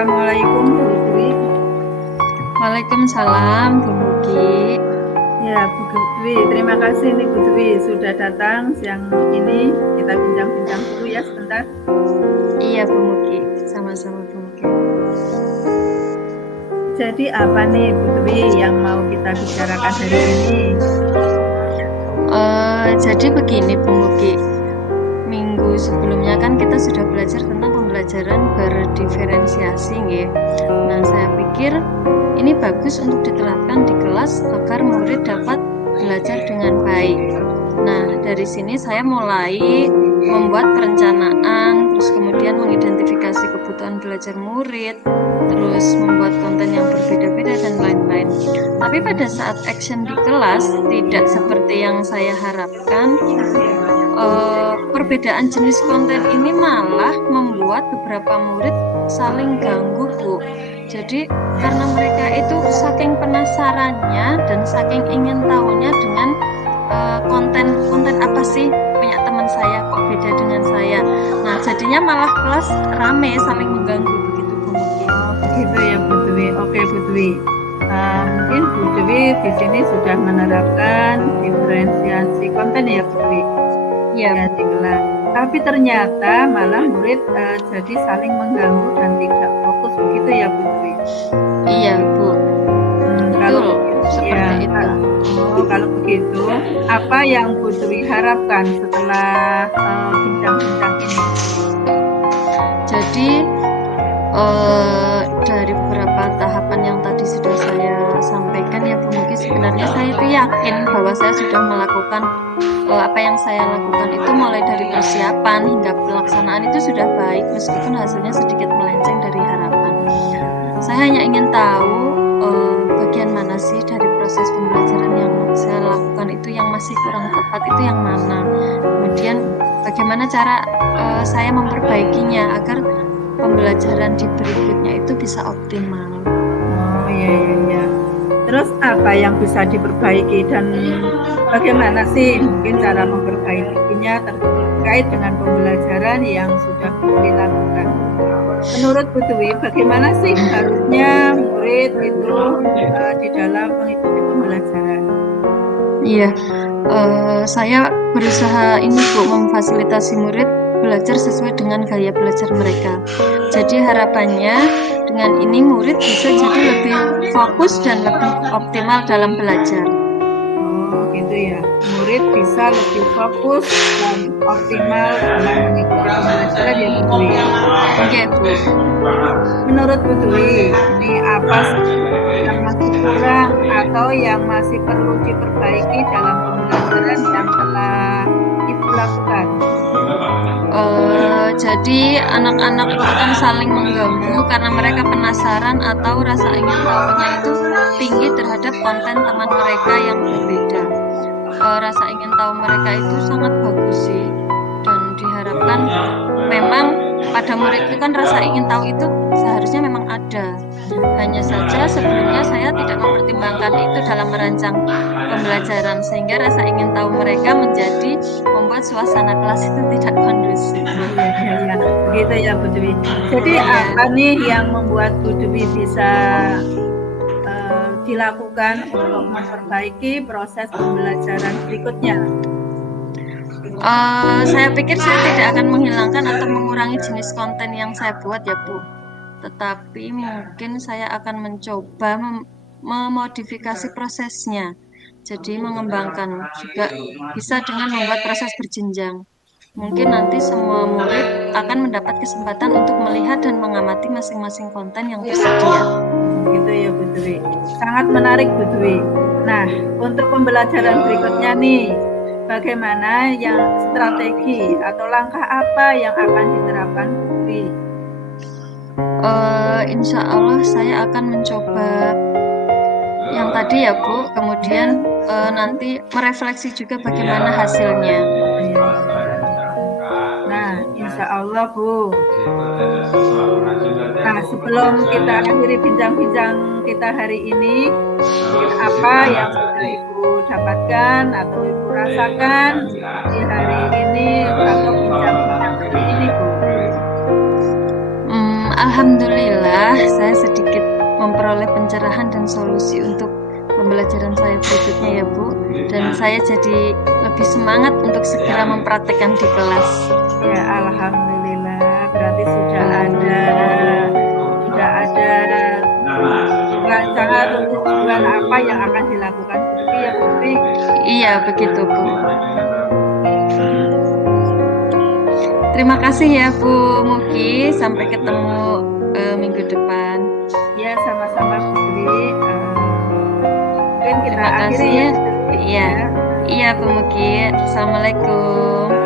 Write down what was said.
Assalamualaikum Bu Dwi. Waalaikumsalam Bu Mugi. Ya Bu Dwi, terima kasih nih Bu Dwi sudah datang siang ini. Kita bincang-bincang dulu ya sebentar. Iya Bu Mugi, sama-sama Bu Mugi. Jadi apa nih Bu Dwi yang mau kita bicarakan hari ini? Jadi begini Bu Mugi, minggu sebelumnya kan kita sudah belajar tentang pembelajaran berdiferensiasi nggih. Nah, saya pikir ini bagus untuk diterapkan di kelas agar murid dapat belajar dengan baik. Nah, dari sini saya mulai membuat perencanaan, terus kemudian mengidentifikasi kebutuhan belajar murid, terus membuat konten yang berbeda-beda dan lain-lain. Tapi pada saat action di kelas tidak seperti yang saya harapkan. Perbedaan jenis konten ini malah membuat beberapa murid saling ganggu Bu. Jadi karena mereka itu saking penasarannya dan saking ingin tahunya dengan konten apa sih punya teman saya kok beda dengan saya. Nah jadinya malah kelas rame saling mengganggu begitu Bu Mugi. Oh begitu ya Bu Dwi. Oke Bu Dwi. Mungkin Bu Dwi di sini sudah menerapkan diferensiasi konten ya Bu Dwi. Iya. Di kelas. Tapi ternyata malah murid jadi saling mengganggu dan tidak fokus begitu ya Bu Dwi. Iya Bu. Kalau seperti itu. Kalau begitu, apa yang Bu Dwi harapkan setelah bincang-bincang ini? Jadi dari beberapa tahapan yang tadi sudah saya sampaikan ya Bu Mugi, sebenarnya saya itu yakin bahwa saya sudah melakukan apa yang saya lakukan itu mulai dari persiapan hingga pelaksanaan itu sudah baik meskipun hasilnya sedikit melenceng dari harapan. Saya hanya ingin tahu bagian mana sih dari proses pembelajaran yang saya lakukan itu yang masih kurang tepat itu yang mana. Kemudian bagaimana cara saya memperbaikinya agar pembelajaran di berikutnya itu bisa optimal. Oh iya. Terus apa yang bisa diperbaiki dan bagaimana sih mungkin cara memperbaikinya terkait dengan pembelajaran yang sudah dilakukan? Menurut Bu Dwi, bagaimana sih harusnya murid itu di dalam mengikuti pembelajaran? Iya, saya berusaha ini Bu memfasilitasi murid belajar sesuai dengan gaya belajar mereka. Jadi harapannya dengan ini murid bisa jadi lebih fokus dan lebih optimal dalam belajar. Oh gitu ya, murid bisa lebih fokus dan optimal dalam mengikuti pembelajaran ya Bu Dwi. Oke Bu. Menurut Bu Dwi, ini apa yang masih kurang atau yang masih perlu diperbaiki dalam pembelajaran yang telah Ibu lakukan? Jadi anak-anak itu kan saling mengganggu karena mereka penasaran atau rasa ingin tahunya itu tinggi terhadap konten teman mereka yang berbeda. Rasa ingin tahu mereka itu sangat bagus sih dan diharapkan memang pada murid itu kan rasa ingin tahu itu seharusnya memang ada. Hanya saja sebelumnya saya tidak mempertimbangkan itu dalam merancang pembelajaran sehingga rasa ingin tahu mereka menjadi membuat suasana kelas itu tidak kondusif. Iya, begitu ya Bu Dwi. Jadi apa nih yang membuat Bu Dwi bisa dilakukan untuk memperbaiki proses pembelajaran berikutnya? Saya pikir saya tidak akan menghilangkan atau mengurangi jenis konten yang saya buat ya Bu. Tetapi mungkin saya akan mencoba memodifikasi prosesnya. Jadi mengembangkan juga bisa dengan membuat proses berjenjang. Mungkin nanti semua murid akan mendapat kesempatan untuk melihat dan mengamati masing-masing konten yang tersedia. Gitu ya Bu Dwi. Sangat menarik Bu Dwi. Nah, untuk pembelajaran berikutnya nih, bagaimana yang strategi atau langkah apa yang akan diterapkan Bu Dwi? Insya Allah saya akan mencoba yang tadi ya Bu, kemudian nanti merefleksi juga bagaimana hasilnya. Nah, insya Allah Bu. Nah, sebelum kita akhiri bincang-bincang kita hari ini, apa yang sudah Ibu dapatkan atau Ibu rasakan di hari ini atau bincang-bincang hari ini Bu? Alhamdulillah Alhamdulillah saya sedikit memperoleh pencerahan dan solusi untuk pembelajaran saya berikutnya ya Bu. Dan saya jadi lebih semangat untuk segera mempraktekkan di kelas. Ya, alhamdulillah. Berarti sudah ada rancangan atau tujuan apa yang akan dilakukan Putri ya Putri. Iya, begitu Bu. Terima kasih ya Bu Mugi. Sampai ketemu minggu depan. Ya, sama-sama Putri. Mungkin kita Terima akhiri kasih ya ya. Putri. Iya. Iya Bu Mugi. Assalamualaikum.